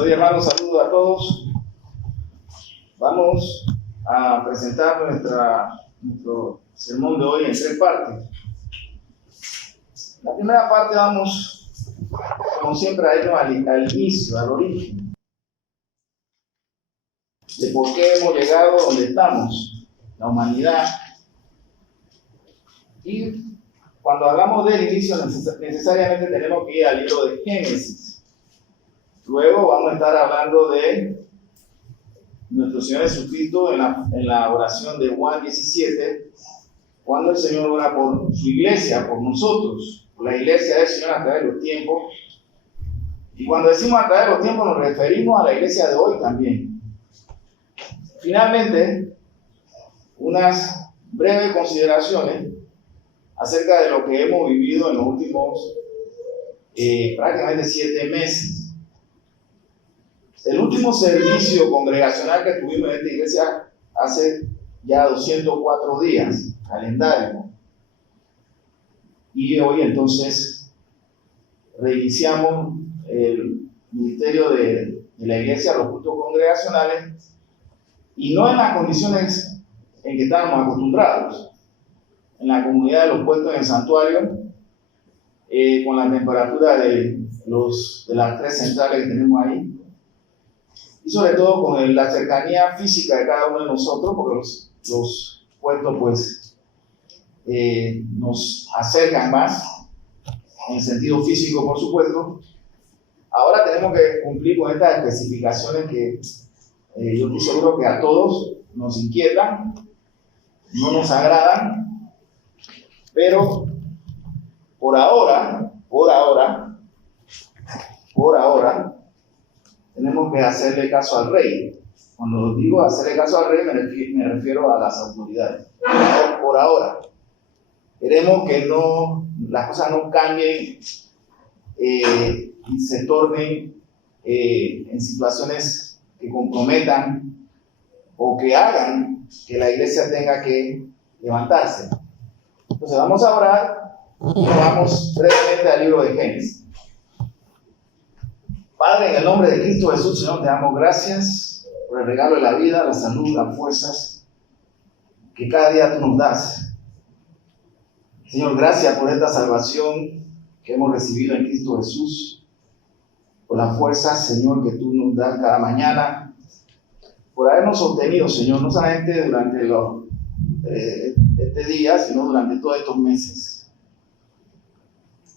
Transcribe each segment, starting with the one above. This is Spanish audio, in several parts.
Buenos días, hermanos, saludos a todos. Vamos a presentar nuestro sermón de hoy en 3 partes. La primera parte vamos, como siempre, a irnos al inicio, al origen, de por qué hemos llegado donde estamos, la humanidad. Y cuando hablamos del inicio, necesariamente tenemos que ir al libro de Génesis. Luego vamos a estar hablando de nuestro Señor Jesucristo en la oración de Juan 17, cuando el Señor ora por su iglesia, por nosotros, por la iglesia del Señor a través de los tiempos. Y cuando decimos a través de los tiempos, nos referimos a la iglesia de hoy también. Finalmente, unas breves consideraciones acerca de lo que hemos vivido en los últimos prácticamente 7 meses. El último servicio congregacional que tuvimos en esta iglesia hace ya 204 días, calendario. Y hoy entonces reiniciamos el ministerio de la iglesia, los cultos congregacionales, y no en las condiciones en que estábamos acostumbrados. En la comunidad de los puestos en el santuario, con la temperatura de las 3 centrales que tenemos ahí, y sobre todo con la cercanía física de cada uno de nosotros, porque los puestos pues nos acercan más, en el sentido físico por supuesto. Ahora tenemos que cumplir con estas especificaciones que yo estoy seguro que a todos nos inquietan, no nos agradan, pero por ahora, tenemos que hacerle caso al rey. Cuando digo hacerle caso al rey, me refiero a las autoridades. Por ahora. Queremos que las cosas no cambien y se tornen en situaciones que comprometan o que hagan que la iglesia tenga que levantarse. Entonces vamos a orar y vamos brevemente al libro de Génesis. Padre, en el nombre de Cristo Jesús, Señor, te damos gracias por el regalo de la vida, la salud, las fuerzas que cada día tú nos das. Señor, gracias por esta salvación que hemos recibido en Cristo Jesús, por las fuerzas, Señor, que tú nos das cada mañana, por habernos sostenido, Señor, no solamente durante este día, sino durante todos estos meses.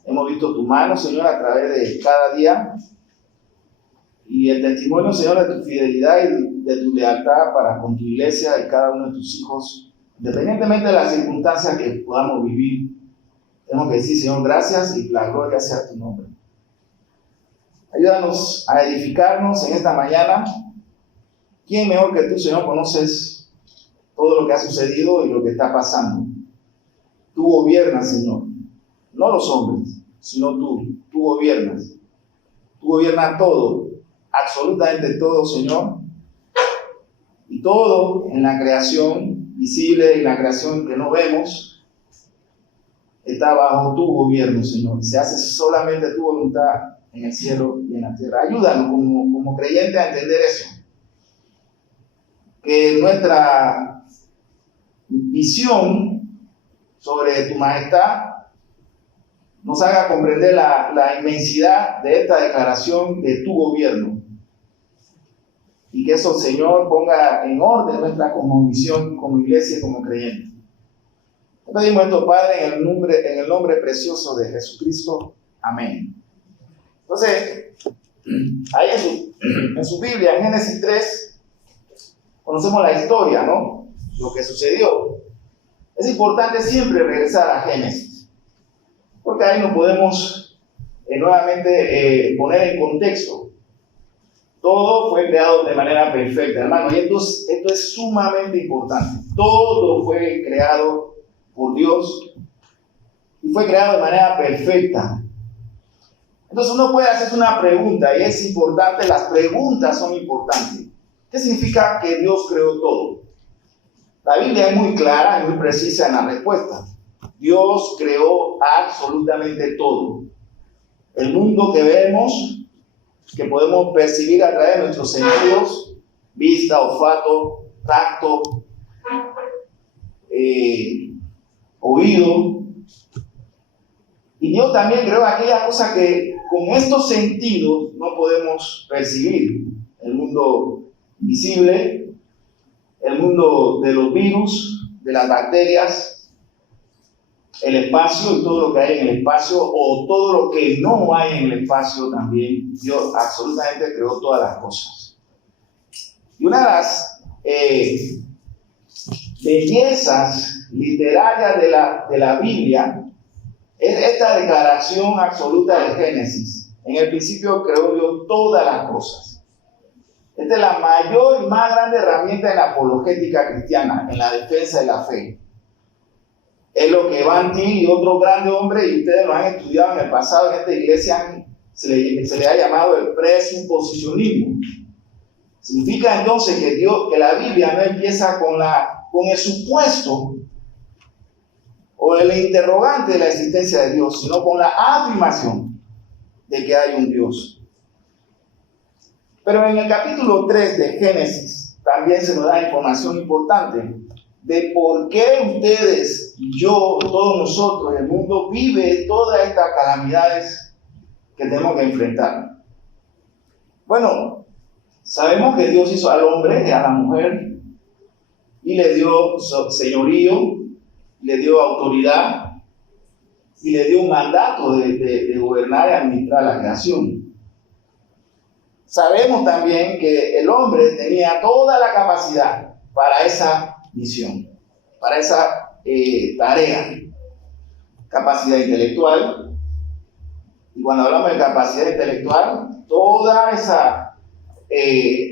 Hemos visto tu mano, Señor, a través de cada día, y el testimonio, Señor, de tu fidelidad y de tu lealtad para con tu iglesia y cada uno de tus hijos, independientemente de las circunstancias que podamos vivir. Tenemos que decir, Señor, gracias y la gloria sea tu nombre. Ayúdanos a edificarnos en esta mañana. ¿Quién mejor que tú, Señor? Conoces todo lo que ha sucedido y lo que está pasando. Tú gobiernas, Señor. No los hombres, sino tú. Tú gobiernas. Tú gobiernas todo. Absolutamente todo, Señor, y todo en la creación visible y la creación que no vemos está bajo tu gobierno, Señor. Se hace solamente tu voluntad en el cielo y en la tierra. Ayúdanos como creyentes a entender eso, que nuestra visión sobre tu majestad nos haga comprender la inmensidad de esta declaración de tu gobierno. Y que eso, Señor, ponga en orden nuestra cosmovisión como iglesia y como creyentes. Te pedimos esto, Padre, en el nombre precioso de Jesucristo. Amén. Entonces, ahí en su Biblia, en Génesis 3, conocemos la historia, ¿no? Lo que sucedió. Es importante siempre regresar a Génesis, porque ahí nos podemos nuevamente poner en contexto. Todo fue creado de manera perfecta, hermano, y esto es sumamente importante. Todo fue creado por Dios y fue creado de manera perfecta. Entonces uno puede hacerse una pregunta, y es importante, las preguntas son importantes. ¿Qué significa que Dios creó todo? La Biblia es muy clara y muy precisa en la respuesta. Dios creó absolutamente todo. El mundo que vemos que podemos percibir a través de nuestros sentidos, vista, olfato, tacto, oído. Y Dios también creó aquellas cosas que con estos sentidos no podemos percibir. El mundo visible, el mundo de los virus, de las bacterias, el espacio y todo lo que hay en el espacio, o todo lo que no hay en el espacio también. Dios absolutamente creó todas las cosas. Y una de las bellezas literarias de la Biblia es esta declaración absoluta de Génesis. En el principio creó Dios todas las cosas. Esta es la mayor y más grande herramienta en la apologética cristiana, en la defensa de la fe. Es lo que Van Til y otros grandes hombres, y ustedes lo han estudiado en el pasado en esta iglesia, se le ha llamado el presuposicionismo. Significa entonces que la Biblia no empieza con el supuesto o el interrogante de la existencia de Dios, sino con la afirmación de que hay un Dios. Pero en el capítulo 3 de Génesis también se nos da información importante de por qué ustedes, yo, todos nosotros, el mundo vive todas estas calamidades que tenemos que enfrentar. Bueno, sabemos que Dios hizo al hombre y a la mujer y le dio señorío, le dio autoridad y le dio un mandato de gobernar y administrar la creación. Sabemos también que el hombre tenía toda la capacidad para esa misión, para esa tarea. Capacidad intelectual. Y cuando hablamos de capacidad intelectual, toda esa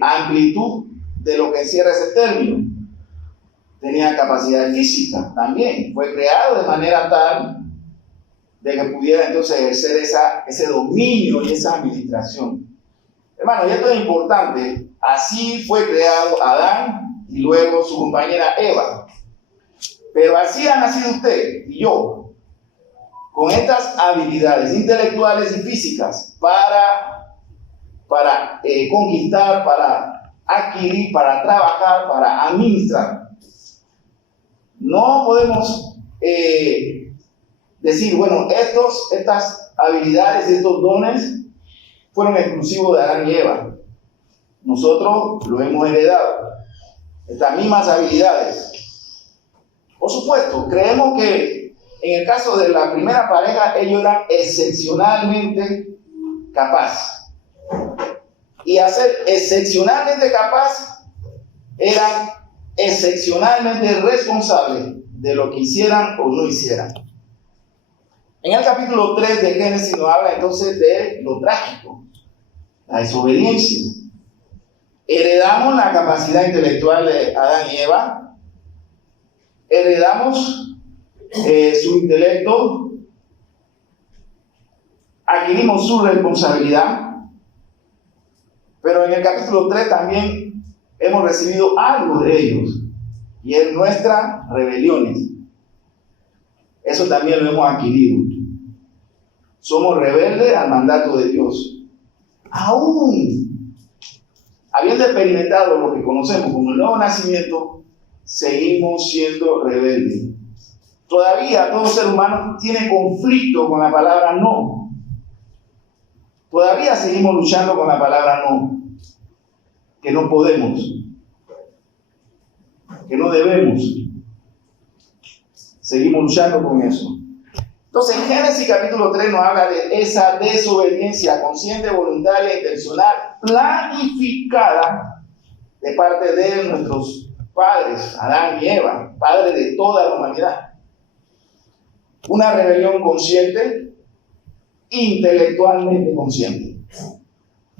amplitud de lo que encierra ese término. Tenía capacidad física también. Fue creado de manera tal de que pudiera entonces ejercer ese dominio y esa administración. Hermano, y esto es importante. Así fue creado Adán y luego su compañera Eva. Pero así ha nacido usted y yo, con estas habilidades intelectuales y físicas para conquistar, para adquirir, para trabajar, para administrar. No podemos decir, bueno, estas habilidades y estos dones fueron exclusivos de Adán y Eva. Nosotros lo hemos heredado. Estas mismas habilidades. Por supuesto, creemos que en el caso de la primera pareja, ellos eran excepcionalmente capaces. Y a ser excepcionalmente capaces, eran excepcionalmente responsables de lo que hicieran o no hicieran. En el capítulo 3 de Génesis nos habla entonces de lo trágico, la desobediencia. Heredamos la capacidad intelectual de Adán y Eva, heredamos su intelecto, adquirimos su responsabilidad, pero en el capítulo 3 también hemos recibido algo de ellos, y es nuestras rebeliones. Eso también lo hemos adquirido. Somos rebeldes al mandato de Dios. Aún habiendo experimentado lo que conocemos como el nuevo nacimiento, seguimos siendo rebeldes. Todavía todo ser humano tiene conflicto con la palabra no. Todavía seguimos luchando con la palabra no. Que no podemos. Que no debemos. Seguimos luchando con eso. Entonces, en Génesis capítulo 3 nos habla de esa desobediencia consciente, voluntaria, intencional, planificada de parte de nuestros padres, Adán y Eva, padres de toda la humanidad. Una rebelión consciente, intelectualmente consciente.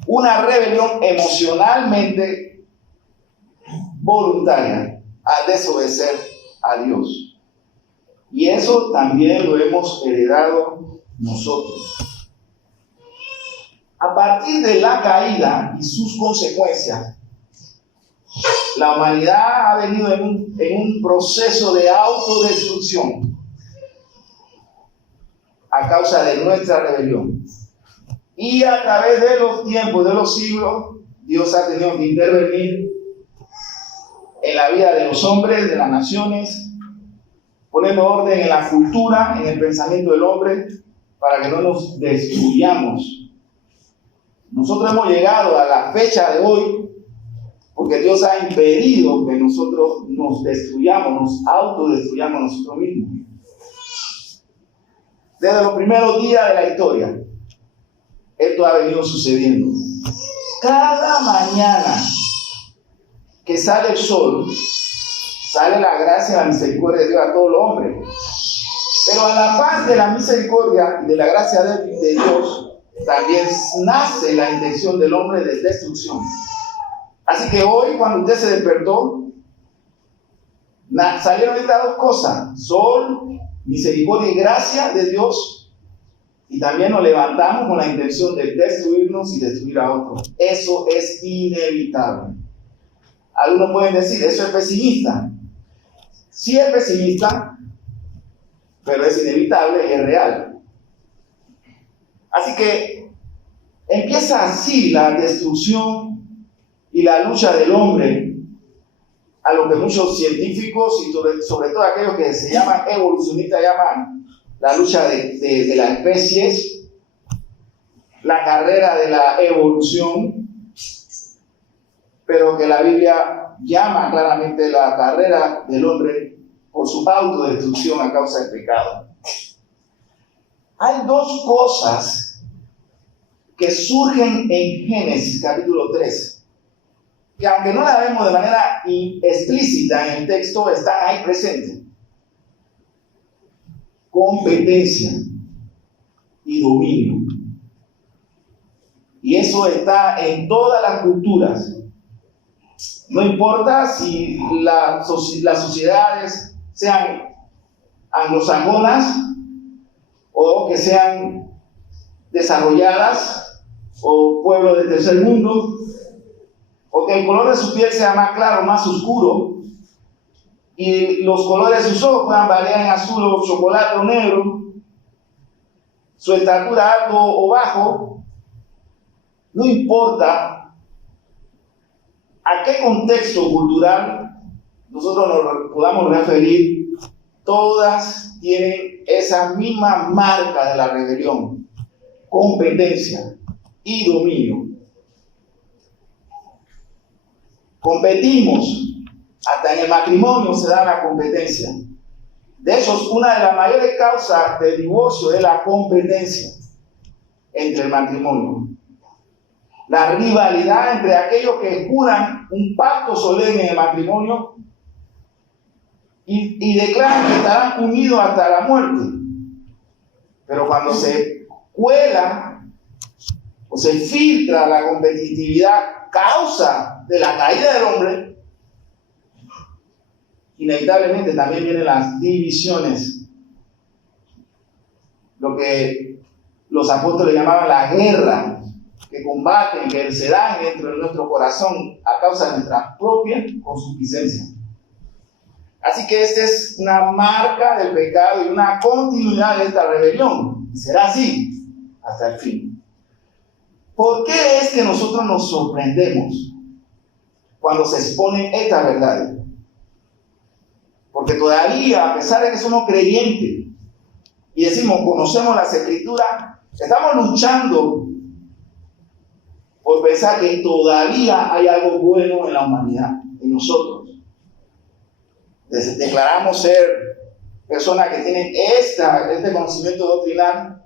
Una rebelión emocionalmente voluntaria a desobedecer a Dios. Y eso también lo hemos heredado nosotros. A partir de la caída y sus consecuencias, la humanidad ha venido en un proceso de autodestrucción a causa de nuestra rebelión. Y a través de los tiempos, de los siglos, Dios ha tenido que intervenir en la vida de los hombres, de las naciones, poniendo orden en la cultura, en el pensamiento del hombre, para que no nos destruyamos. Nosotros hemos llegado a la fecha de hoy porque Dios ha impedido que nosotros nos destruyamos, nos autodestruyamos nosotros mismos. Desde los primeros días de la historia, esto ha venido sucediendo. Cada mañana que sale el sol, sale la gracia y la misericordia de Dios a todos los hombres. Pero a la par de la misericordia y de la gracia de Dios, también nace la intención del hombre de destrucción. Así que hoy, cuando usted se despertó, salieron estas dos cosas: sol, misericordia y gracia de Dios. Y también nos levantamos con la intención de destruirnos y destruir a otros. Eso es inevitable. Algunos pueden decir, eso es pesimista. Sí es pesimista, pero es inevitable y es real. Así que empieza así la destrucción y la lucha del hombre, a lo que muchos científicos y sobre todo aquellos que se llaman evolucionistas llaman la lucha de las especies, la carrera de la evolución, pero que la Biblia llama claramente la carrera del hombre por su autodestrucción a causa del pecado. Hay dos cosas que surgen en Génesis capítulo 3, que aunque no la vemos de manera explícita en el texto, están ahí presentes: competencia y dominio. Y eso está en todas las culturas. No importa si las sociedades sean anglosajonas o que sean desarrolladas o pueblos del tercer mundo, o que el color de su piel sea más claro o más oscuro, y los colores de sus ojos puedan variar en azul o chocolate o negro, su estatura alto o bajo. No importa a qué contexto cultural nosotros nos podamos referir, todas tienen esa misma marca de la rebelión: competencia y dominio. Competimos. Hasta en el matrimonio se da la competencia. De hecho, una de las mayores causas de divorcio es la competencia entre el matrimonio. La rivalidad entre aquellos que juran un pacto solemne en el matrimonio y declaran que estarán unidos hasta la muerte. Pero cuando se cuela o se filtra la competitividad, causa de la caída del hombre, inevitablemente también vienen las divisiones, lo que los apóstoles llamaban la guerra, que combaten, que se dan dentro de nuestro corazón a causa de nuestra propia concupiscencia. Así que esta es una marca del pecado y una continuidad de esta rebelión. Y será así hasta el fin. ¿Por qué es que nosotros nos sorprendemos cuando se exponen estas verdades? Porque todavía, a pesar de que somos creyentes y decimos, conocemos las Escrituras, estamos luchando por pensar que todavía hay algo bueno en la humanidad, en nosotros. Declaramos ser personas que tienen este conocimiento doctrinal,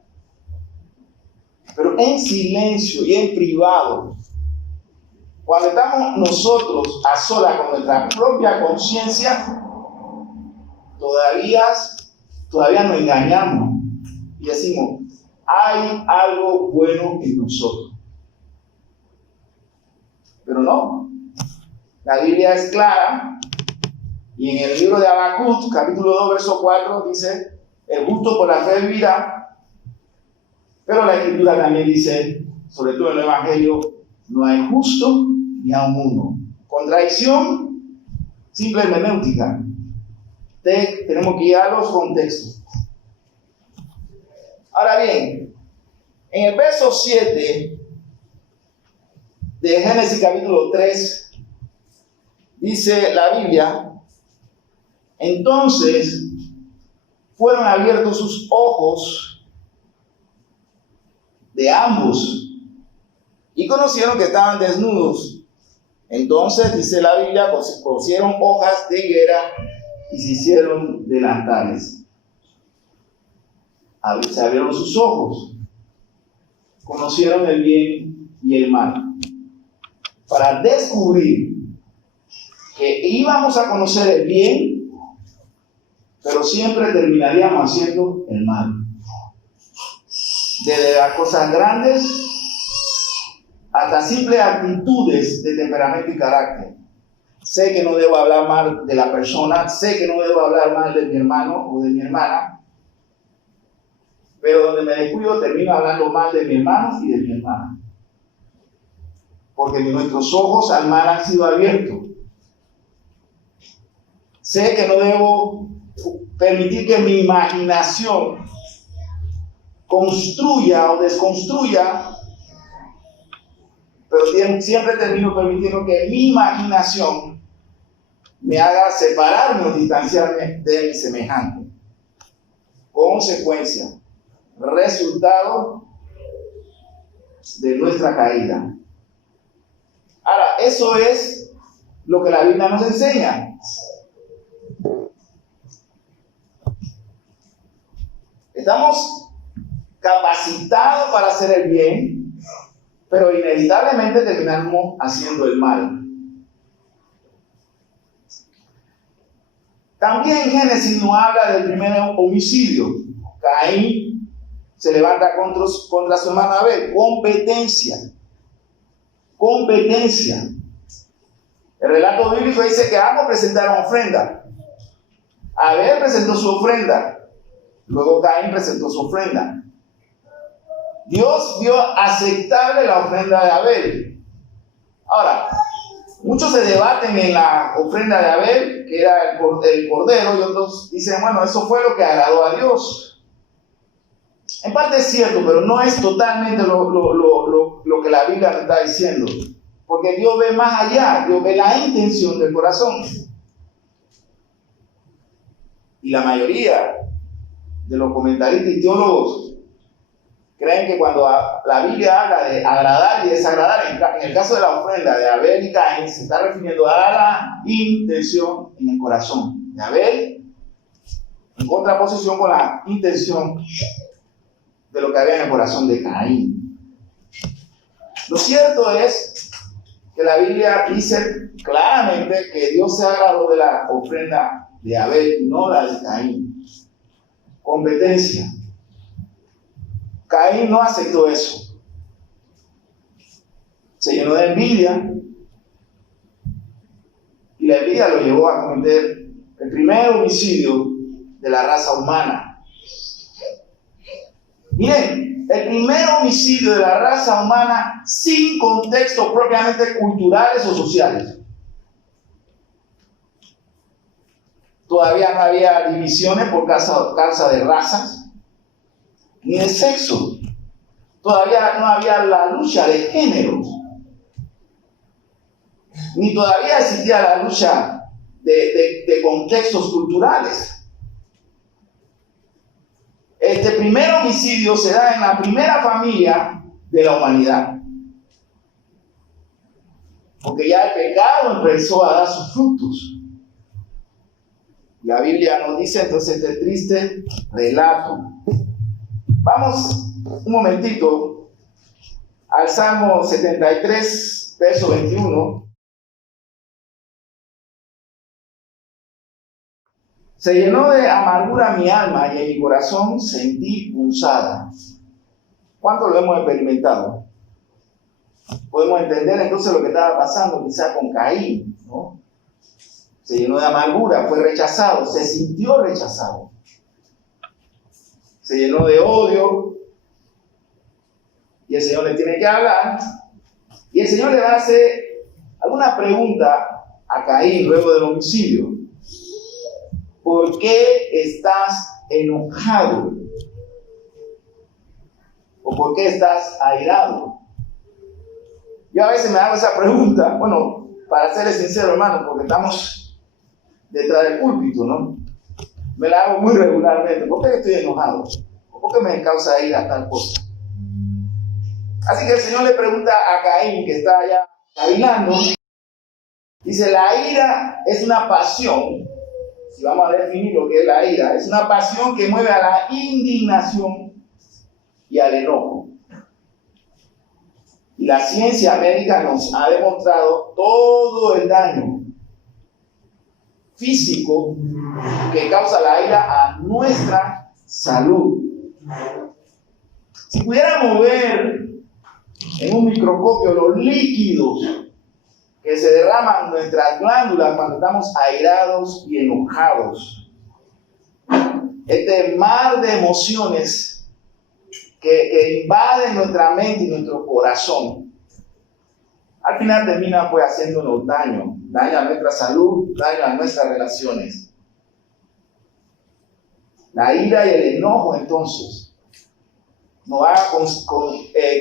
pero en silencio y en privado, cuando estamos nosotros a solas con nuestra propia conciencia, todavía nos engañamos y decimos, hay algo bueno en nosotros. Pero no, la Biblia es clara, y en el libro de Habacuc, capítulo 2, verso 4, dice, el justo por la fe vivirá. Pero la Escritura también dice, sobre todo en el Evangelio, no hay justo ni aun uno. Contradicción, simple hermenéutica. Tenemos que ir a los contextos. Ahora bien, En el verso 7 de Génesis capítulo 3, dice la Biblia, entonces fueron abiertos sus ojos de ambos y conocieron que estaban desnudos. Entonces, dice la Biblia, cosieron hojas de higuera y se hicieron delantales. Se abrieron sus ojos, conocieron el bien y el mal, para descubrir que íbamos a conocer el bien, pero siempre terminaríamos haciendo el mal. Desde las cosas grandes hasta simples actitudes de temperamento y carácter. Sé que no debo hablar mal de la persona, sé que no debo hablar mal de mi hermano o de mi hermana, pero donde me descuido termino hablando mal de mi hermano y de mi hermana. Porque nuestros ojos al mal han sido abiertos. Sé que no debo permitir que mi imaginación construya o desconstruya, pero siempre termino permitiendo que mi imaginación me haga separarme o distanciarme de mi semejante. Consecuencia, resultado de nuestra caída. Ahora, eso es lo que la Biblia nos enseña. Estamos capacitados para hacer el bien, pero inevitablemente terminamos haciendo el mal. También Génesis nos habla del primer homicidio. Caín se levanta contra su hermano Abel. Competencia. El relato bíblico dice que ambos presentaron ofrenda. Abel presentó su ofrenda. Luego Caín presentó su ofrenda. Dios vio aceptable la ofrenda de Abel. Ahora, muchos se debaten en la ofrenda de Abel, que era el cordero, y otros dicen, bueno, eso fue lo que agradó a Dios. En parte es cierto, pero no es totalmente lo que la Biblia nos está diciendo. Porque Dios ve más allá, Dios ve la intención del corazón. Y la mayoría de los comentaristas y teólogos creen que cuando la Biblia habla de agradar y desagradar, en el caso de la ofrenda de Abel y Caín, se está refiriendo a la intención en el corazón de Abel, en contraposición con la intención de lo que había en el corazón de Caín. Lo cierto es que la Biblia dice claramente que Dios se agradó de la ofrenda de Abel y no la de Caín. Competencia. Caín no aceptó eso. Se llenó de envidia y la envidia lo llevó a cometer el primer homicidio de la raza humana. Bien, el primer homicidio de la raza humana sin contextos propiamente culturales o sociales. Todavía no había divisiones por causa de razas ni de sexo. Todavía no había la lucha de géneros. Ni todavía existía la lucha de contextos culturales. Este primer homicidio se da en la primera familia de la humanidad. Porque ya el pecado empezó a dar sus frutos. La Biblia nos dice entonces este triste relato. Vamos un momentito al Salmo 73, verso 21. Se llenó de amargura mi alma y en mi corazón sentí punzada. ¿Cuánto lo hemos experimentado? Podemos entender entonces lo que estaba pasando quizás con Caín, ¿no? Se llenó de amargura, fue rechazado, se sintió rechazado. Se llenó de odio y el Señor le tiene que hablar y el Señor le va a hacer alguna pregunta a Caín luego del homicidio. ¿Por qué estás enojado? ¿O por qué estás airado? Yo a veces me hago esa pregunta, bueno, para serles sincero, hermano, porque estamos detrás del púlpito, ¿no? Me la hago muy regularmente. ¿Por qué estoy enojado? ¿Por qué me causa ira tal cosa? Así que el Señor le pregunta a Caín, que está allá cavilando, dice, la ira es una pasión, si vamos a definir lo que es la ira, es una pasión que mueve a la indignación y al enojo. Y la ciencia médica nos ha demostrado todo el daño físico que causa la ira a nuestra salud. Si pudiéramos ver en un microscopio los líquidos que se derraman en nuestras glándulas cuando estamos airados y enojados, este mar de emociones que invaden nuestra mente y nuestro corazón, al final termina pues haciéndonos daño a nuestra salud, daño a nuestras relaciones. La ira y el enojo entonces nos va a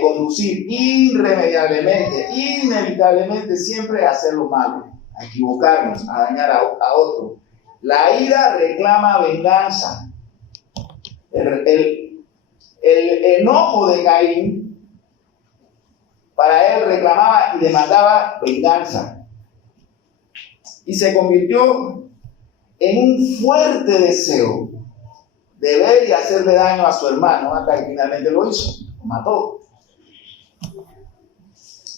conducir irremediablemente, inevitablemente siempre a hacer lo malo, a equivocarnos, a dañar a otro. La ira reclama venganza. El enojo de Caín, para él reclamaba y demandaba venganza. Y se convirtió en un fuerte deseo de ver y hacerle daño a su hermano, hasta que finalmente lo hizo, lo mató.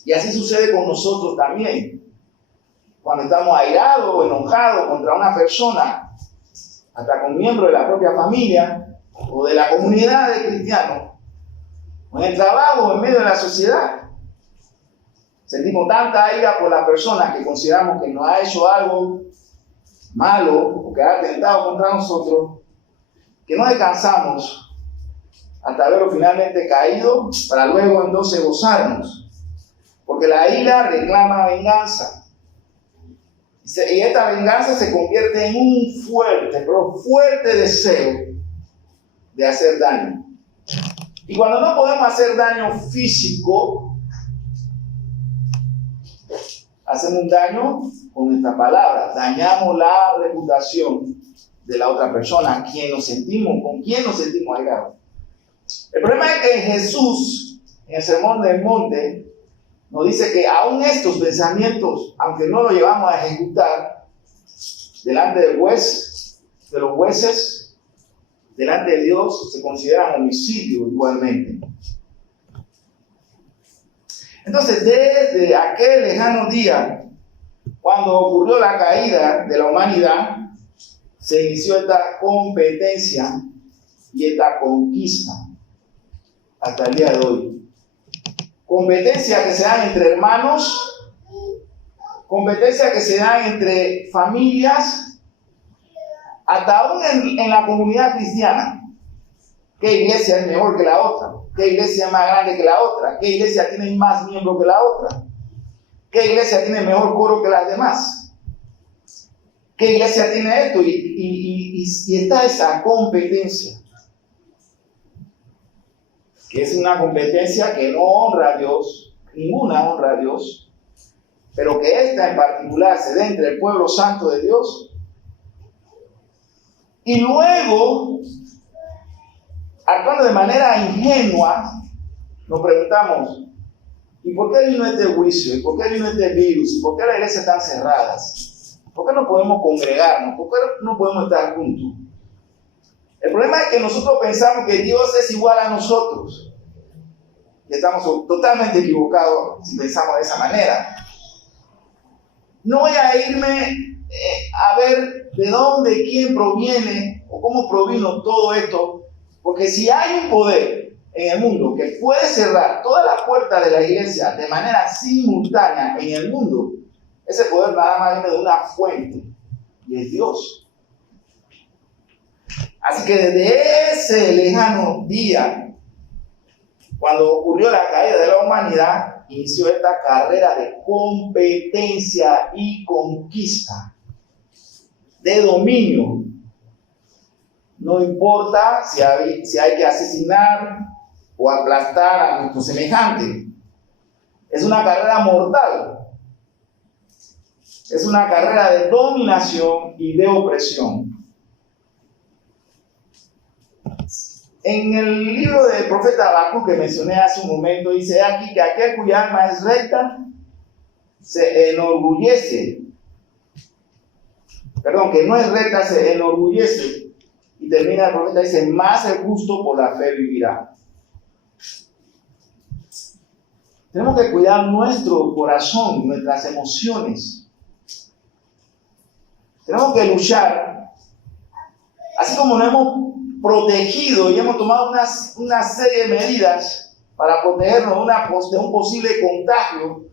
Y así sucede con nosotros también. Cuando estamos airados o enojados contra una persona, hasta con miembros de la propia familia, o de la comunidad de cristianos, o en el trabajo, o en medio de la sociedad. Sentimos tanta ira por la persona que consideramos que nos ha hecho algo malo o que ha atentado contra nosotros, que no descansamos hasta verlo finalmente caído, para luego entonces gozarnos. Porque la ira reclama venganza. Y esta venganza se convierte en un fuerte, pero fuerte deseo de hacer daño. Y cuando no podemos hacer daño físico, hacemos un daño con nuestras palabras, dañamos la reputación de la otra persona, con quien nos sentimos airados. El problema es que Jesús, en el Sermón del Monte, nos dice que aún estos pensamientos, aunque no los llevamos a ejecutar delante del juez, de los jueces, delante de Dios, se consideran homicidio igualmente. Entonces, desde aquel lejano día, cuando ocurrió la caída de la humanidad, se inició esta competencia y esta conquista hasta el día de hoy. Competencia que se dan entre hermanos, competencia que se dan entre familias, hasta aún en la comunidad cristiana. ¿Qué iglesia es mejor que la otra? ¿Qué iglesia es más grande que la otra? ¿Qué iglesia tiene más miembros que la otra? ¿Qué iglesia tiene mejor coro que las demás? ¿Qué iglesia tiene esto? Y está esa competencia, que es una competencia que no honra a Dios, ninguna honra a Dios, pero que esta en particular se da entre el pueblo santo de Dios. Y luego, actuando de manera ingenua, nos preguntamos, ¿y por qué vino este juicio? ¿Y por qué vino este virus? ¿Y por qué las iglesias están cerradas? ¿Por qué no podemos congregarnos? ¿Por qué no podemos estar juntos? El problema es que nosotros pensamos que Dios es igual a nosotros. Y estamos totalmente equivocados si pensamos de esa manera. No voy a irme a ver de dónde, quién proviene o cómo provino todo esto, porque si hay un poder en el mundo que puede cerrar todas las puertas de la iglesia de manera simultánea en el mundo, ese poder nada más viene de una fuente, y es Dios. Así que desde ese lejano día, cuando ocurrió la caída de la humanidad, inició esta carrera de competencia y conquista, de dominio. No importa si hay que asesinar, o aplastar a nuestro semejante. Es una carrera mortal. Es una carrera de dominación y de opresión. En el libro del profeta Habacuc que mencioné hace un momento, dice aquí que aquel cuya alma es recta se enorgullece. Perdón, que no es recta, se enorgullece. Y termina el profeta, dice, más el justo por la fe vivirá. Tenemos que cuidar nuestro corazón, nuestras emociones. Tenemos que luchar, así como nos hemos protegido y hemos tomado una serie de medidas para protegernos de un posible contagio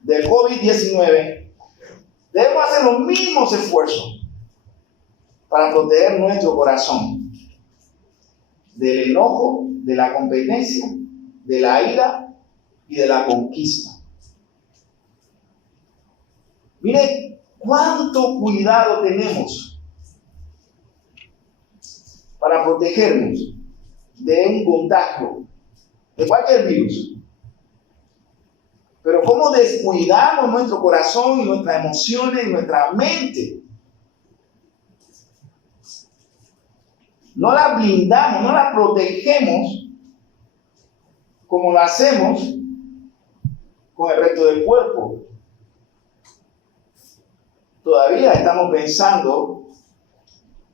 del COVID-19, debemos hacer los mismos esfuerzos para proteger nuestro corazón del enojo, de la competencia, de la ira y de la conquista. Mire cuánto cuidado tenemos para protegernos de un contagio, de cualquier virus. Pero cómo descuidamos nuestro corazón y nuestras emociones y nuestra mente. No la blindamos, no la protegemos como lo hacemos con el resto del cuerpo. Todavía estamos pensando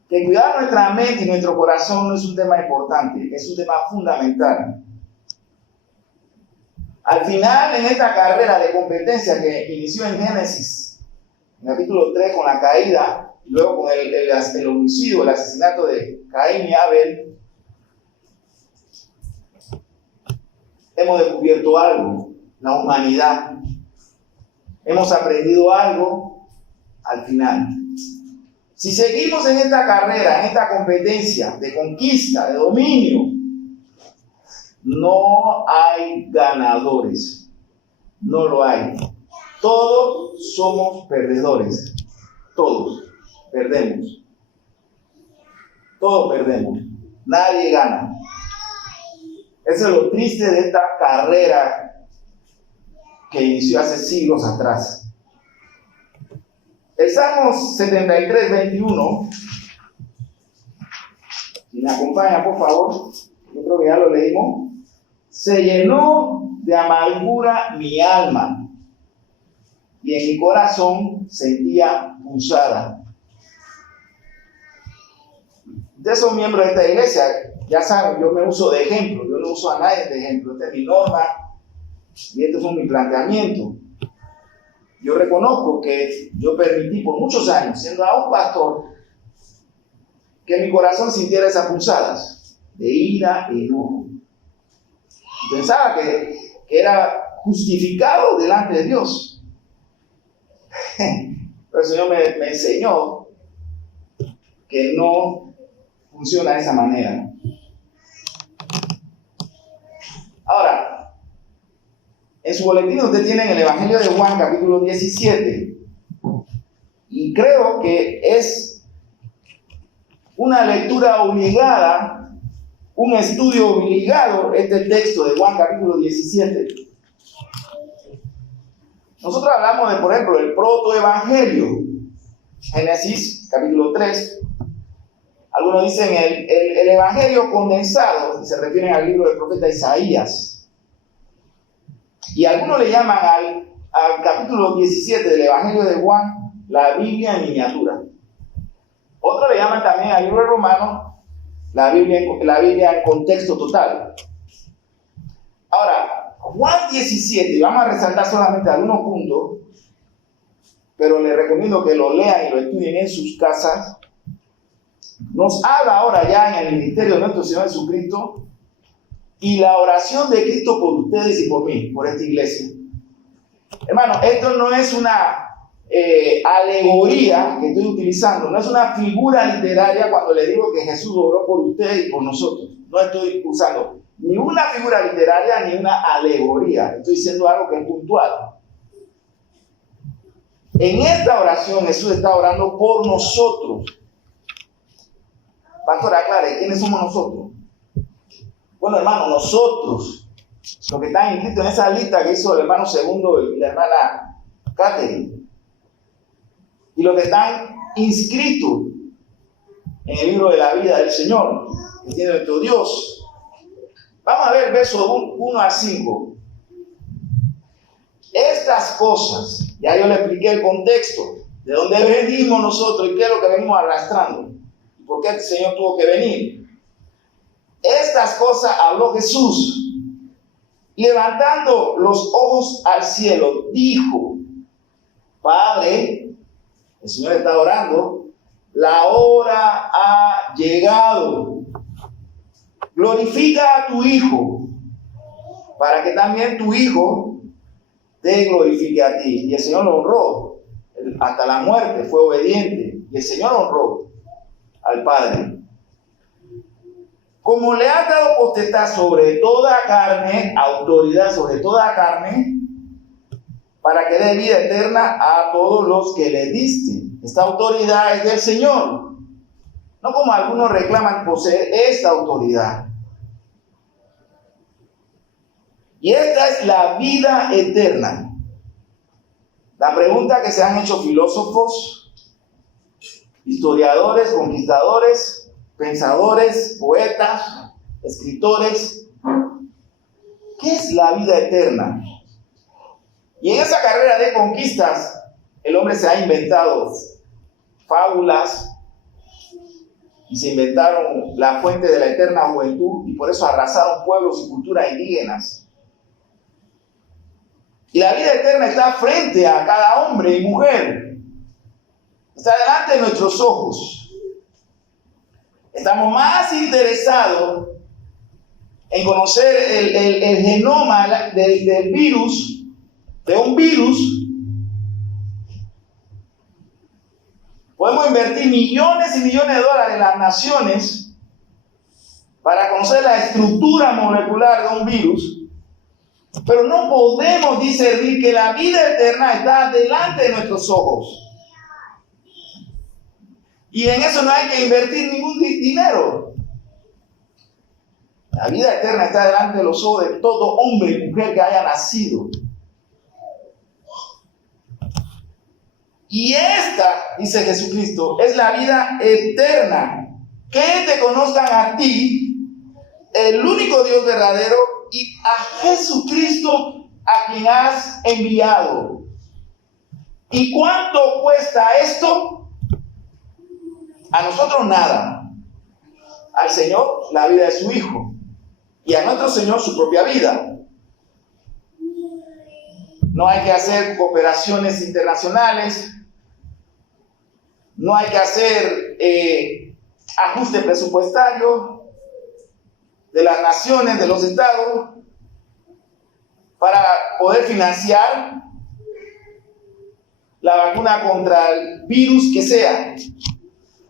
que cuidar nuestra mente y nuestro corazón no es un tema importante, es un tema fundamental. Al final, en esta carrera de competencia que inició en Génesis, en capítulo 3, con la caída, y luego con el homicidio, el asesinato de Caín y Abel, hemos descubierto algo, la humanidad. Hemos aprendido algo al final. Si seguimos en esta carrera, en esta competencia de conquista, de dominio, no hay ganadores. No lo hay. Todos somos perdedores. Todos perdemos. Todos perdemos. Nadie gana. Eso es lo triste de esta carrera que inició hace siglos atrás. El Salmo 73, 21. Si me acompaña, por favor. Yo creo que ya lo leímos. Se llenó de amargura mi alma, y en mi corazón sentía punzada. Ustedes son miembros de esta iglesia, ya saben, yo me uso de ejemplo, yo no uso a nadie de ejemplo. Esta es mi norma y estos son mis planteamientos. Yo reconozco que yo permití por muchos años, siendo aún pastor, que mi corazón sintiera esas punzadas de ira y enojo. Pensaba que era justificado delante de Dios. Pero el Señor me enseñó que no funciona de esa manera. Ahora, en su boletín usted tiene el Evangelio de Juan, capítulo 17. Y creo que es una lectura obligada, un estudio obligado, este texto de Juan capítulo 17. Nosotros hablamos de, por ejemplo, el protoevangelio, Génesis capítulo 3. Algunos dicen el evangelio condensado, y se refieren al libro del profeta Isaías. Y algunos le llaman al capítulo 17 del evangelio de Juan la Biblia en miniatura. Otros le llaman también al libro de Romanos la Biblia en contexto total. Ahora, Juan 17, y vamos a resaltar solamente algunos puntos, pero les recomiendo que lo lean y lo estudien en sus casas. Nos habla ahora ya en el ministerio de nuestro Señor Jesucristo y la oración de Cristo por ustedes y por mí, por esta iglesia. Hermano, esto no es una alegoría que estoy utilizando, no es una figura literaria cuando le digo que Jesús oró por ustedes y por nosotros. No estoy usando ni una figura literaria ni una alegoría, estoy diciendo algo que es puntual. En esta oración Jesús está orando por nosotros. Pastor, aclare, ¿quiénes somos nosotros? Bueno, hermano, nosotros, los que están inscritos en esa lista que hizo el hermano Segundo y la hermana Catherine, y los que están inscritos en el libro de la vida del Señor, que tiene nuestro Dios. Vamos a ver versos 1 a 5. Estas cosas, ya yo le expliqué el contexto, de dónde venimos nosotros y qué es lo que venimos arrastrando, y por qué el Señor tuvo que venir. Estas cosas habló Jesús, levantando los ojos al cielo, dijo: Padre, el Señor está orando, la hora ha llegado. Glorifica a tu Hijo, para que también tu Hijo te glorifique a ti. Y el Señor lo honró hasta la muerte, fue obediente. Y el Señor honró al Padre. Como le has dado potestad sobre toda carne, autoridad sobre toda carne, para que dé vida eterna a todos los que le diste. Esta autoridad es del Señor. No como algunos reclaman poseer esta autoridad. Y esta es la vida eterna. La pregunta que se han hecho filósofos, historiadores, conquistadores, pensadores, poetas, escritores: ¿qué es la vida eterna? Y en esa carrera de conquistas, el hombre se ha inventado fábulas, y se inventaron la fuente de la eterna juventud, y por eso arrasaron pueblos y culturas indígenas. Y la vida eterna está frente a cada hombre y mujer. Está delante de nuestros ojos. Estamos más interesados en conocer el genoma del virus, de un virus. Podemos invertir millones y millones de dólares en las naciones para conocer la estructura molecular de un virus, pero no podemos discernir que la vida eterna está delante de nuestros ojos. Y en eso no hay que invertir ningún dinero. La vida eterna está delante de los ojos de todo hombre y mujer que haya nacido. Y esta, dice Jesucristo, es la vida eterna. Que te conozcan a ti, el único Dios verdadero, y a Jesucristo a quien has enviado. ¿Y cuánto cuesta esto? A nosotros nada. Al Señor la vida de su Hijo. Y a nuestro Señor su propia vida. No hay que hacer cooperaciones internacionales. No hay que hacer ajuste presupuestario de las naciones, de los estados, para poder financiar la vacuna contra el virus que sea.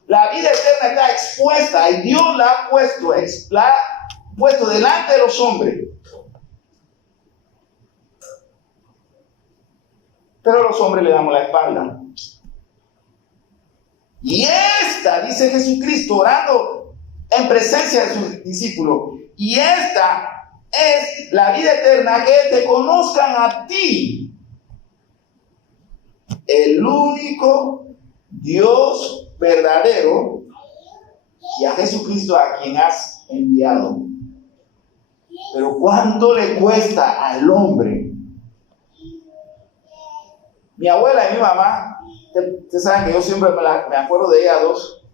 La vida eterna está expuesta y Dios la ha puesto delante de los hombres. Pero los hombres le damos la espalda. Y esta, dice Jesucristo, orando en presencia de sus discípulos, y esta es la vida eterna, que te conozcan a ti, el único Dios verdadero, y a Jesucristo a quien has enviado. Pero ¿cuánto le cuesta al hombre? Mi abuela y mi mamá, ustedes saben que yo siempre me acuerdo de ellas dos,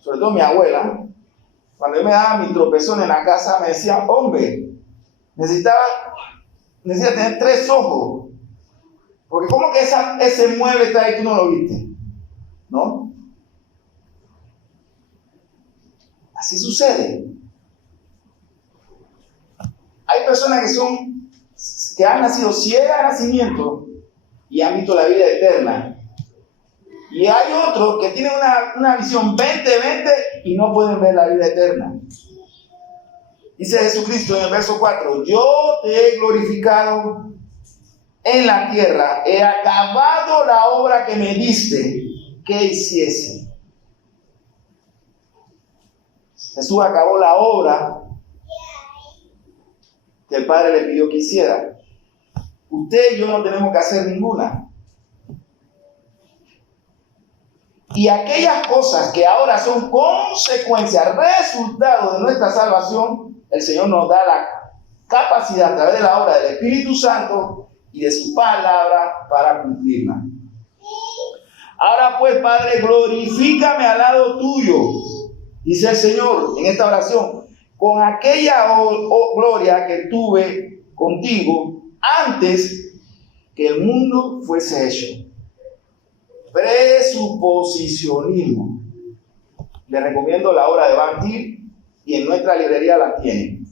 sobre todo mi abuela. Cuando él me daba mi tropezón en la casa, me decía: hombre, necesita tener 3 ojos, porque ¿cómo que ese mueble está ahí, tú no lo viste? ¿No? Así sucede. Hay personas que han nacido ciegas de nacimiento y han visto la vida eterna. Y hay otros que tienen una visión 20-20 y no pueden ver la vida eterna. Dice Jesucristo en el verso 4: yo te he glorificado en la tierra, he acabado la obra que me diste que hiciese. Jesús acabó la obra que el Padre le pidió que hiciera. Usted y yo no tenemos que hacer ninguna. Y aquellas cosas que ahora son consecuencias, resultado de nuestra salvación, el Señor nos da la capacidad a través de la obra del Espíritu Santo y de su palabra para cumplirla. Ahora pues, Padre, glorifícame al lado tuyo, dice el Señor en esta oración, con aquella gloria que tuve contigo antes que el mundo fuese hecho. Presuposicionismo. Le recomiendo la obra de Van Til y en nuestra librería la tienen.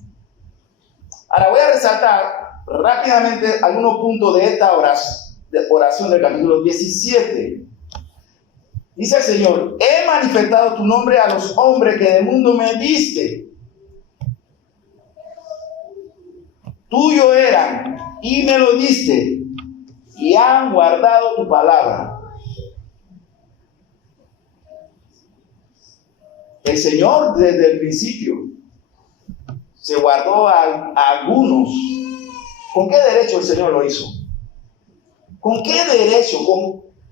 Ahora voy a resaltar rápidamente algunos puntos de esta oración del capítulo 17. Dice el Señor: he manifestado tu nombre a los hombres que del mundo me diste. Tuyo eran y me lo diste y han guardado tu palabra. El Señor desde el principio se guardó a algunos. ¿Con qué derecho el Señor lo hizo? ¿Con qué derecho?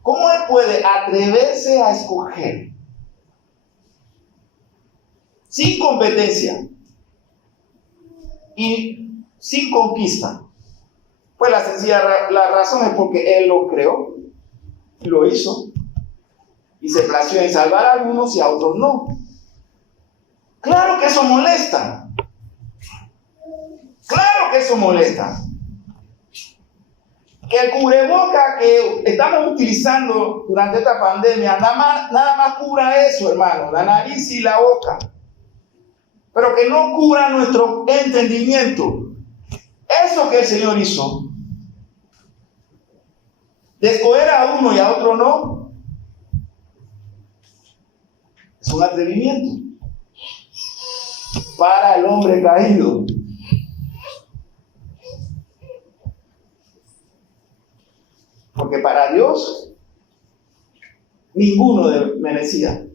¿Cómo Él puede atreverse a escoger? Sin competencia y sin conquista. Pues la razón es porque Él lo creó y lo hizo. Y se plació en salvar a algunos y a otros no. Claro que eso molesta. Claro que eso molesta. Que el cubreboca que estamos utilizando durante esta pandemia nada más cubra eso, hermano, la nariz y la boca. Pero que no cubra nuestro entendimiento. Eso que el Señor hizo, de escoger a uno y a otro no, es un atrevimiento para el hombre caído. Porque para Dios ninguno merecía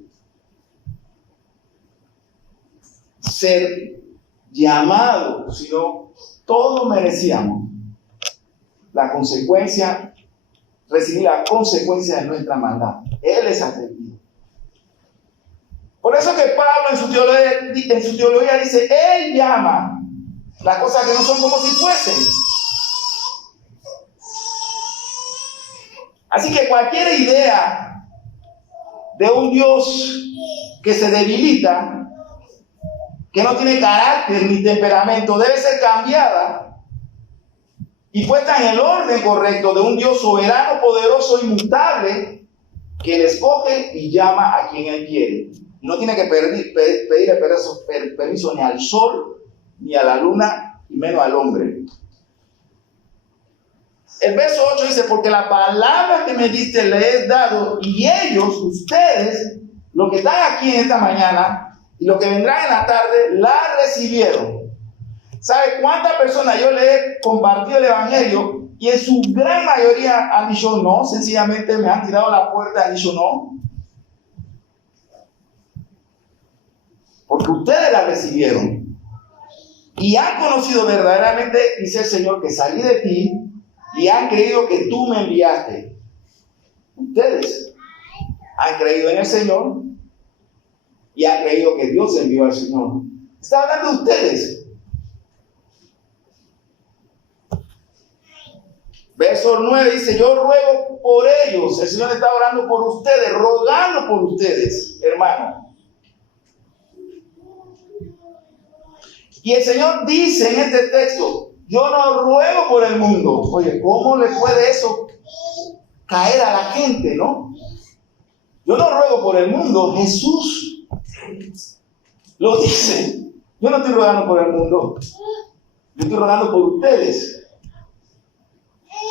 ser llamado, sino todos merecíamos la consecuencia, recibir la consecuencia de nuestra maldad. Él es atrevido. Por eso que Pablo en su teología dice: Él llama las cosas que no son como si fuesen. Así que cualquier idea de un Dios que se debilita, que no tiene carácter ni temperamento, debe ser cambiada y puesta en el orden correcto de un Dios soberano, poderoso, inmutable, que le escoge y llama a quien Él quiere. No tiene que pedirle permiso ni al sol, ni a la luna, y menos al hombre. El verso 8 dice: porque la palabra que me diste le he dado, y ellos, ustedes, los que están aquí en esta mañana y los que vendrán en la tarde, la recibieron. ¿Sabe cuántas personas yo le he compartido el evangelio y en su gran mayoría han dicho no? Sencillamente me han tirado la puerta y han dicho no. Porque ustedes la recibieron y han conocido verdaderamente, dice el Señor, que salí de ti y han creído que tú me enviaste. Ustedes han creído en el Señor y han creído que Dios envió al Señor. Está hablando de ustedes. Verso 9 dice: yo ruego por ellos. El Señor está orando por ustedes, rogando por ustedes, hermano. Y el Señor dice en este texto: yo no ruego por el mundo. Oye, ¿cómo le puede eso caer a la gente, no? Yo no ruego por el mundo. Jesús lo dice. Yo no estoy rogando por el mundo. Yo estoy rogando por ustedes.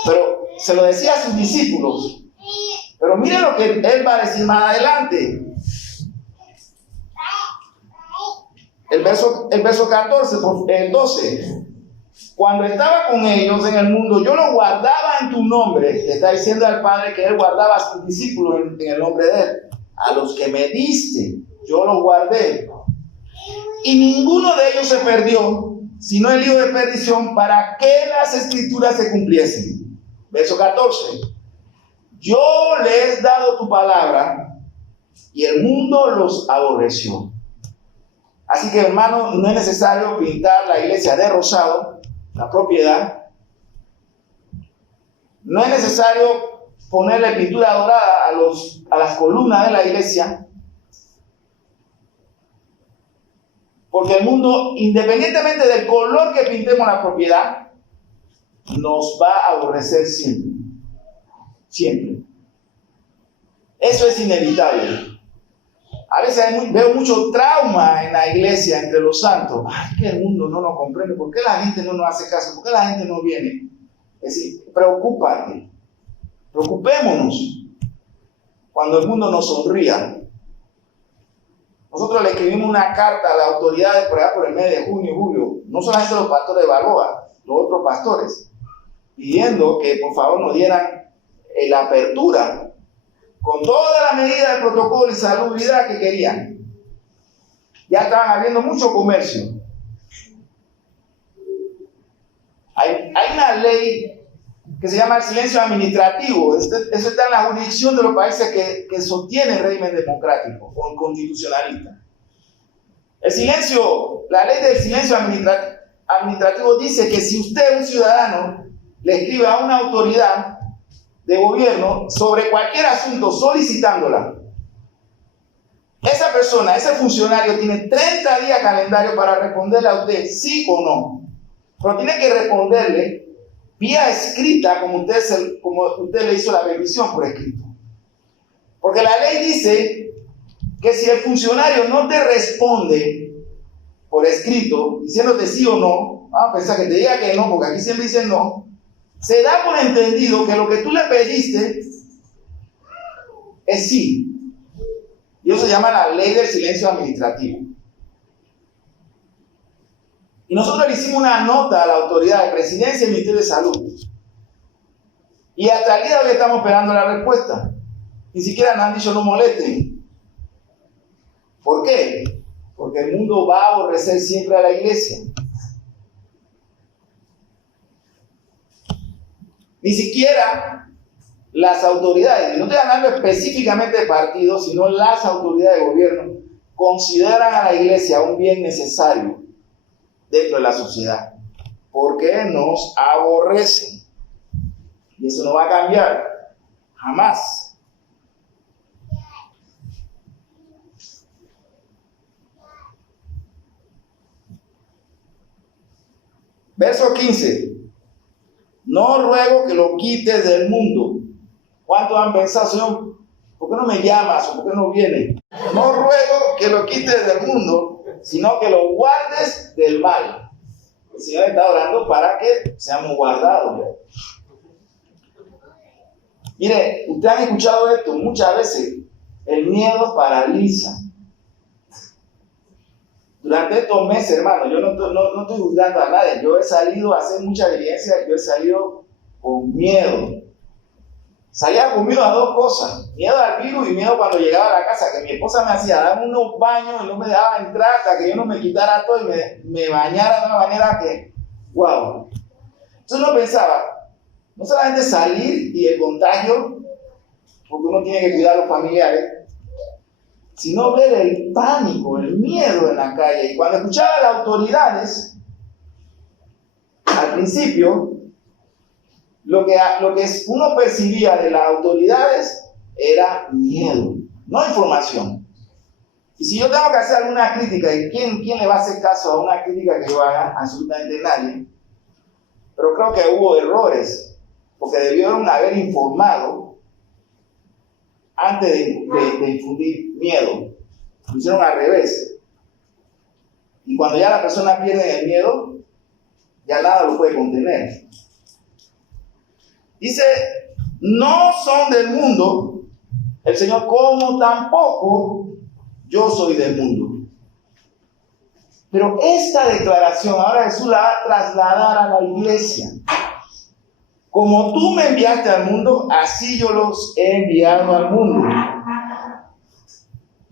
Pero se lo decía a sus discípulos. Pero miren lo que Él va a decir más adelante. El verso 14, el 12. Cuando estaba con ellos en el mundo, yo los guardaba en tu nombre. Le está diciendo al Padre que Él guardaba a sus discípulos en el nombre de Él. A los que me diste, yo los guardé. Y ninguno de ellos se perdió, sino el hijo de perdición, para que las escrituras se cumpliesen. Verso 14. Yo le he dado tu palabra y el mundo los aborreció. Así que, hermano, no es necesario pintar la iglesia de rosado, la propiedad. No es necesario ponerle pintura dorada a las columnas de la iglesia. Porque el mundo, independientemente del color que pintemos la propiedad, nos va a aborrecer siempre. Siempre. Eso es inevitable. A veces veo mucho trauma en la iglesia entre los santos. Ay, que el mundo no nos comprende. ¿Por qué la gente no nos hace caso? ¿Por qué la gente no viene? Es decir, preocúpate. Preocupémonos cuando el mundo nos sonría. Nosotros le escribimos una carta a las autoridades por allá por el mes de junio y julio, no solamente los pastores de Balboa, los otros pastores, pidiendo que por favor nos dieran la apertura con todas las medidas de protocolo y salubridad que querían. Ya estaban habiendo mucho comercio. Hay una ley que se llama el silencio administrativo. Eso está en la jurisdicción de los países que sostienen el régimen democrático o constitucionalista. La ley del silencio administrativo dice que si usted, un ciudadano, le escribe a una autoridad de gobierno sobre cualquier asunto solicitándola, esa persona, ese funcionario tiene 30 días calendario para responderle a usted sí o no. Pero tiene que responderle vía escrita, como usted le hizo la petición por escrito. Porque la ley dice que si el funcionario no te responde por escrito, diciéndote sí o no, vamos a pensar que te diga que no, porque aquí siempre dicen no, se da por entendido que lo que tú le pediste es sí. Y eso se llama la ley del silencio administrativo. Y nosotros le hicimos una nota a la autoridad de Presidencia y Ministerio de Salud. Y hasta el día de hoy estamos esperando la respuesta. Ni siquiera nos han dicho no molesten. ¿Por qué? Porque el mundo va a aborrecer siempre a la iglesia. Ni siquiera las autoridades, no estoy hablando específicamente de partidos, sino las autoridades de gobierno, consideran a la iglesia un bien necesario dentro de la sociedad, porque nos aborrecen. Y eso no va a cambiar, jamás. Verso 15. No ruego que lo quites del mundo. ¿Cuántos han pensado, Señor, por qué no me llamas o por qué no vienes? No ruego que lo quites del mundo, sino que lo guardes del mal. El Señor está orando para que seamos guardados. Mire, ustedes han escuchado esto muchas veces. El miedo paraliza. Durante estos meses, hermano, yo no estoy juzgando a nadie. Yo he salido a hacer mucha diligencia, yo he salido con miedo. Salía con miedo a dos cosas: miedo al virus y miedo cuando llegaba a la casa, que mi esposa me hacía darme unos baños y no me dejaba entrar hasta que yo no me quitara todo y me bañara de una manera que, wow. Entonces uno pensaba, no solamente salir y el contagio, porque uno tiene que cuidar a los familiares, sino ver el pánico, el miedo en la calle. Y cuando escuchaba a las autoridades, al principio, lo que uno percibía de las autoridades era miedo, no información. Y si yo tengo que hacer alguna crítica, ¿y quién le va a hacer caso a una crítica que yo haga? Absolutamente nadie. Pero creo que hubo errores, porque debieron haber informado antes de infundir miedo. Lo hicieron al revés. Y cuando ya la persona pierde el miedo, ya nada lo puede contener. Dice, no son del mundo, el Señor, como tampoco yo soy del mundo. Pero esta declaración ahora Jesús la va a trasladar a la iglesia. Como tú me enviaste al mundo, así yo los he enviado al mundo.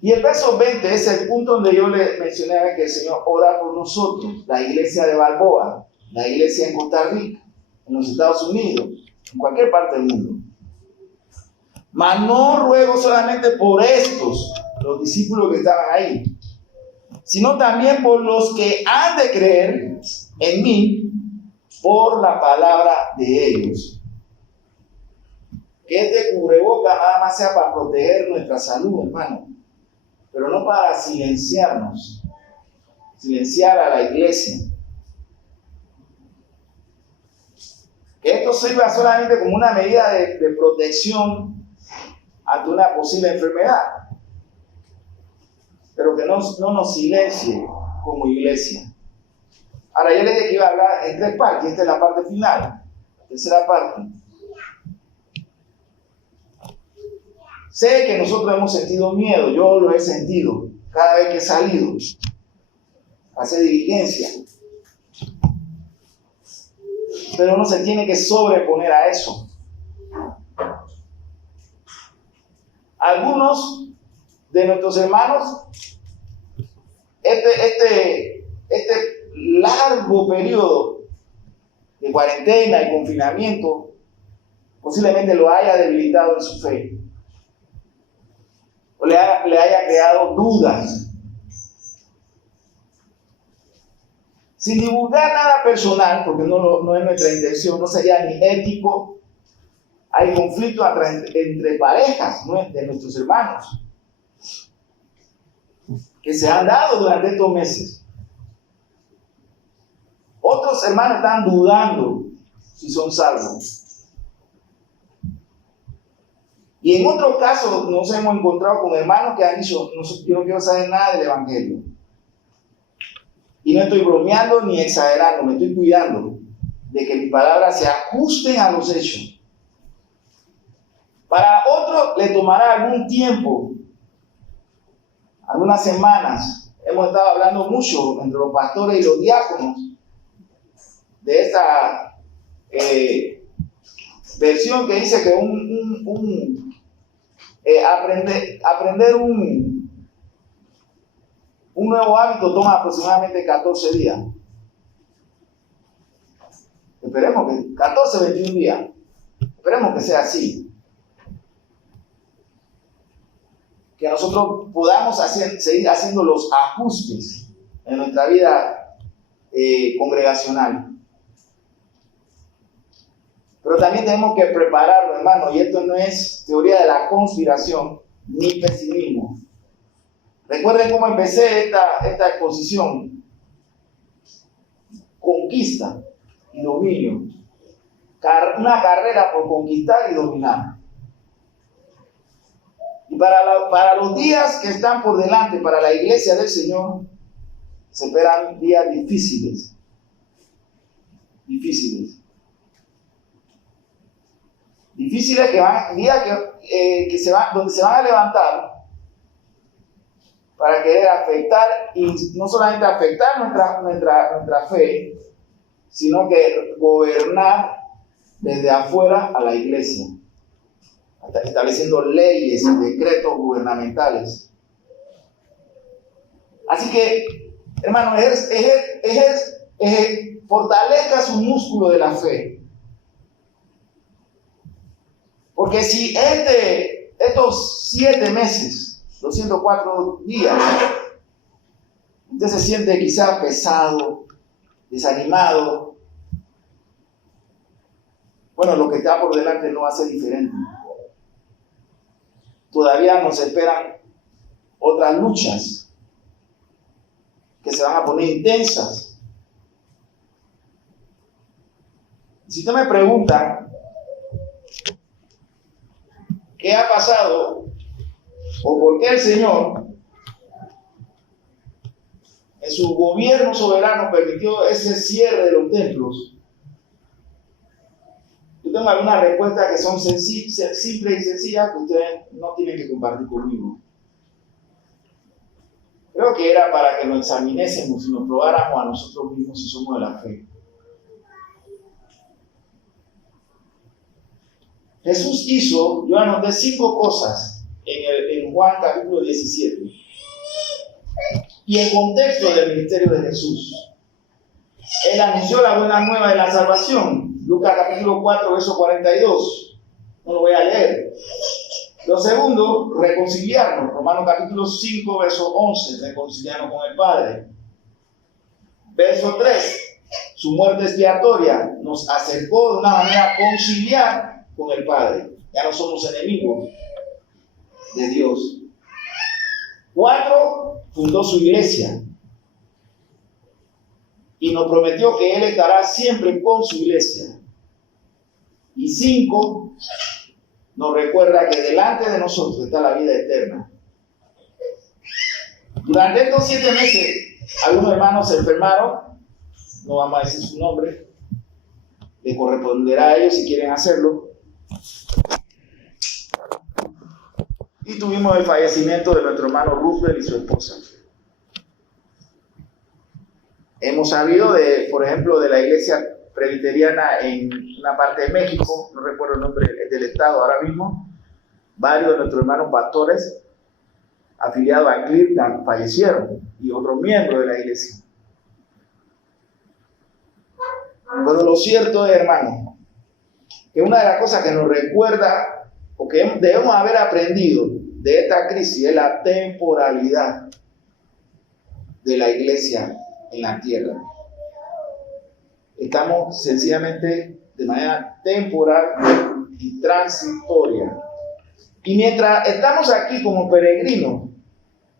Y el verso 20 es el punto donde yo le mencionaba que el Señor ora por nosotros, la iglesia de Balboa, la iglesia en Costa Rica, en los Estados Unidos, en cualquier parte del mundo. Mas no ruego solamente por estos, los discípulos que estaban ahí, sino también por los que han de creer en mí por la palabra de ellos. Que este cubreboca nada más sea para proteger nuestra salud, hermano, pero no para silenciarnos, silenciar a la iglesia. Que esto sirva solamente como una medida de protección ante una posible enfermedad, pero que no nos silencie como iglesia. Ahora, yo les dije que iba a hablar en tres partes. Esta es la parte final, la tercera parte. Sé que nosotros hemos sentido miedo, yo lo he sentido cada vez que he salido a hacer diligencia. Pero uno se tiene que sobreponer a eso. Algunos de nuestros hermanos, este largo periodo de cuarentena y confinamiento posiblemente lo haya debilitado en su fe o le haya creado dudas. Sin divulgar nada personal, porque no es nuestra intención, no sería ni ético. Hay conflictos entre parejas, ¿no?, de nuestros hermanos que se han dado durante estos meses. Otros hermanos están dudando si son salvos. Y en otros casos nos hemos encontrado con hermanos que han dicho: yo no quiero saber nada del Evangelio. Y no estoy bromeando ni exagerando, me estoy cuidando de que mis palabras se ajusten a los hechos. Para otros le tomará algún tiempo, algunas semanas. Hemos estado hablando mucho entre los pastores y los diáconos de esta versión que dice que aprender un nuevo hábito toma aproximadamente 14 días. Esperemos que 14, 21 días. Esperemos que sea así. Que nosotros podamos seguir haciendo los ajustes en nuestra vida congregacional. Pero también tenemos que prepararlo, hermano, y esto no es teoría de la conspiración ni pesimismo. Recuerden cómo empecé esta exposición. Conquista y dominio. Una carrera por conquistar y dominar. Y para los días que están por delante, para la iglesia del Señor, se esperan días difíciles. Difíciles. Difíciles días donde se van a levantar para querer afectar, y no solamente afectar nuestra fe, sino que gobernar desde afuera a la iglesia, estableciendo leyes y decretos gubernamentales. Así que, hermano, fortalezca su músculo de la fe. Porque si estos 7 meses, 204 días, usted se siente quizá pesado, desanimado, bueno, lo que está por delante no va a ser diferente. Todavía nos esperan otras luchas que se van a poner intensas. Si usted me pregunta qué ha pasado o por qué el Señor en su gobierno soberano permitió ese cierre de los templos, yo tengo algunas respuestas que son simples y sencillas que ustedes no tienen que compartir conmigo. Creo que era para que nos examinésemos y nos probáramos a nosotros mismos si somos de la fe. Jesús yo anoté 5 cosas en Juan capítulo 17. Y en contexto del ministerio de Jesús, Él anunció la buena nueva de la salvación. Lucas capítulo 4, verso 42. No lo voy a leer. Lo segundo, reconciliarnos. Romanos capítulo 5, verso 11. Reconciliarnos con el Padre. Verso 3. Su muerte expiatoria nos acercó de una manera conciliar con el Padre. Ya no somos enemigos de Dios. 4. Fundó su iglesia. Y nos prometió que Él estará siempre con su iglesia. Y 5. Nos recuerda que delante de nosotros está la vida eterna. Durante estos 7 meses, algunos hermanos se enfermaron. No vamos a decir su nombre. Le corresponderá a ellos si quieren hacerlo. Y tuvimos el fallecimiento de nuestro hermano Roosevelt y su esposa. Hemos sabido por ejemplo, de la iglesia presbiteriana en una parte de México, no recuerdo el nombre del estado ahora mismo, varios de nuestros hermanos pastores afiliados a Cleveland fallecieron y otros miembros de la iglesia. Pero lo cierto es, hermano, que una de las cosas que nos recuerda o que debemos haber aprendido de esta crisis es la temporalidad de la iglesia en la tierra. Estamos sencillamente de manera temporal y transitoria. Y mientras estamos aquí como peregrinos,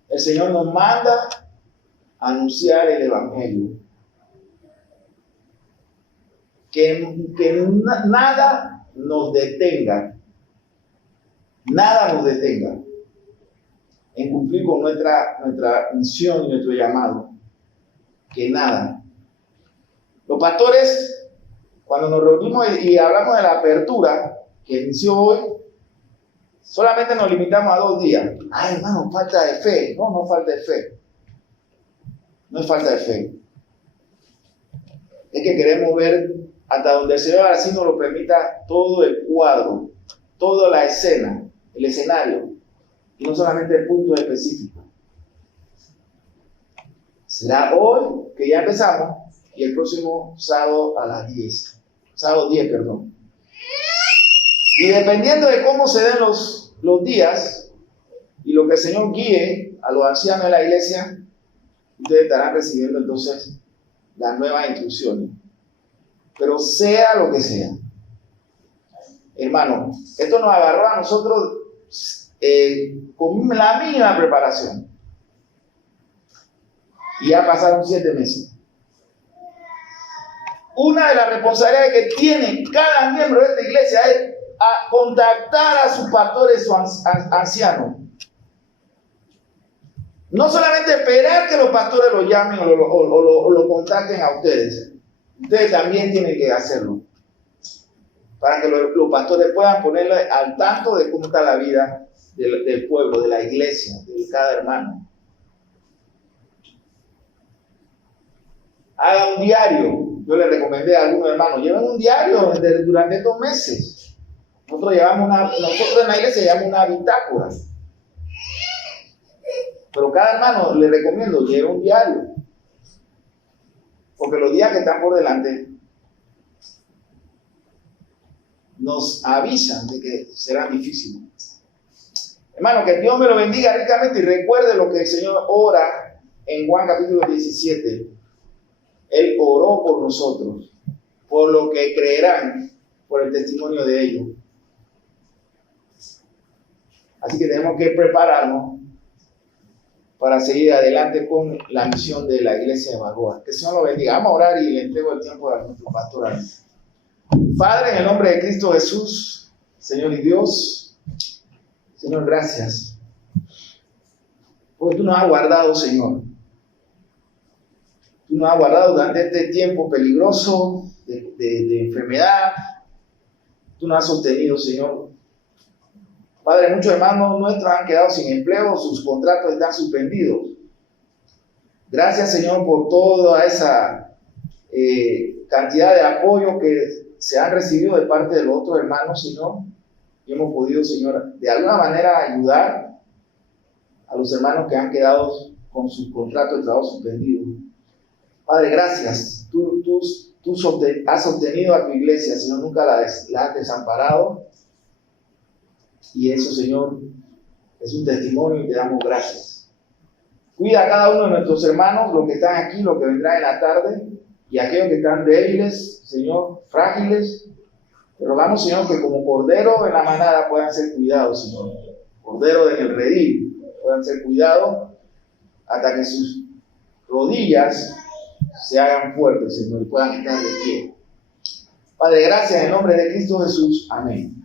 el Señor nos manda a anunciar el Evangelio. Que nada nos detenga en cumplir con nuestra misión y nuestro llamado. Que nada. Los pastores, cuando nos reunimos y hablamos de la apertura que inició hoy, solamente nos limitamos a 2 días. Ay, hermano, falta de fe. No falta de fe. No es falta de fe. Es que queremos ver hasta donde el Señor así nos lo permita todo el cuadro, toda la escena, el escenario, y no solamente el punto específico. Será hoy que ya empezamos y el próximo sábado a las 10. Sábado 10, perdón. Y dependiendo de cómo se den los días y lo que el Señor guíe a los ancianos de la iglesia, ustedes estarán recibiendo entonces las nuevas instrucciones. Pero sea lo que sea. Hermano, esto nos agarró a nosotros con la mínima preparación. Y ya pasaron 7 meses. Una de las responsabilidades que tiene cada miembro de esta iglesia es a contactar a sus pastores o ancianos. No solamente esperar que los pastores lo llamen o lo contacten a ustedes. Ustedes también tienen que hacerlo. Para que los pastores puedan ponerle al tanto de cómo está la vida del pueblo, de la iglesia, de cada hermano. Hagan un diario. Yo le recomendé a algunos hermanos, lleven un diario durante estos meses. Nosotros en la iglesia llevamos una bitácora. Pero cada hermano le recomiendo, lleve un diario. Porque los días que están por delante nos avisan de que serán difíciles. Hermano, que Dios me lo bendiga ricamente y recuerde lo que el Señor ora en Juan capítulo 17. Él oró por nosotros, por lo que creerán por el testimonio de ellos. Así que tenemos que prepararnos para seguir adelante con la misión de la iglesia de Balboa. Que el Señor lo bendiga. Vamos a orar y le entrego el tiempo a nuestro pastor. Padre, en el nombre de Cristo Jesús, Señor y Dios, Señor, gracias. Porque tú nos has guardado, Señor. Tú nos has guardado durante este tiempo peligroso de enfermedad. Tú nos has sostenido, Señor. Padre, muchos hermanos nuestros han quedado sin empleo, sus contratos están suspendidos. Gracias, Señor, por toda esa cantidad de apoyo que se han recibido de parte de los otros hermanos, Señor. y hemos podido, Señor, de alguna manera ayudar a los hermanos que han quedado con su contrato de trabajo suspendido. Padre, gracias. Tú has sostenido a tu iglesia, Señor, nunca la has desamparado. Y eso, Señor, es un testimonio y te damos gracias. Cuida a cada uno de nuestros hermanos, los que están aquí, los que vendrán en la tarde, y aquellos que están débiles, Señor, frágiles. Te rogamos, Señor, que como cordero en la manada puedan ser cuidados, Señor. Cordero en el redil puedan ser cuidados hasta que sus rodillas se hagan fuertes, Señor, y puedan estar de pie. Padre, gracias en el nombre de Cristo Jesús. Amén.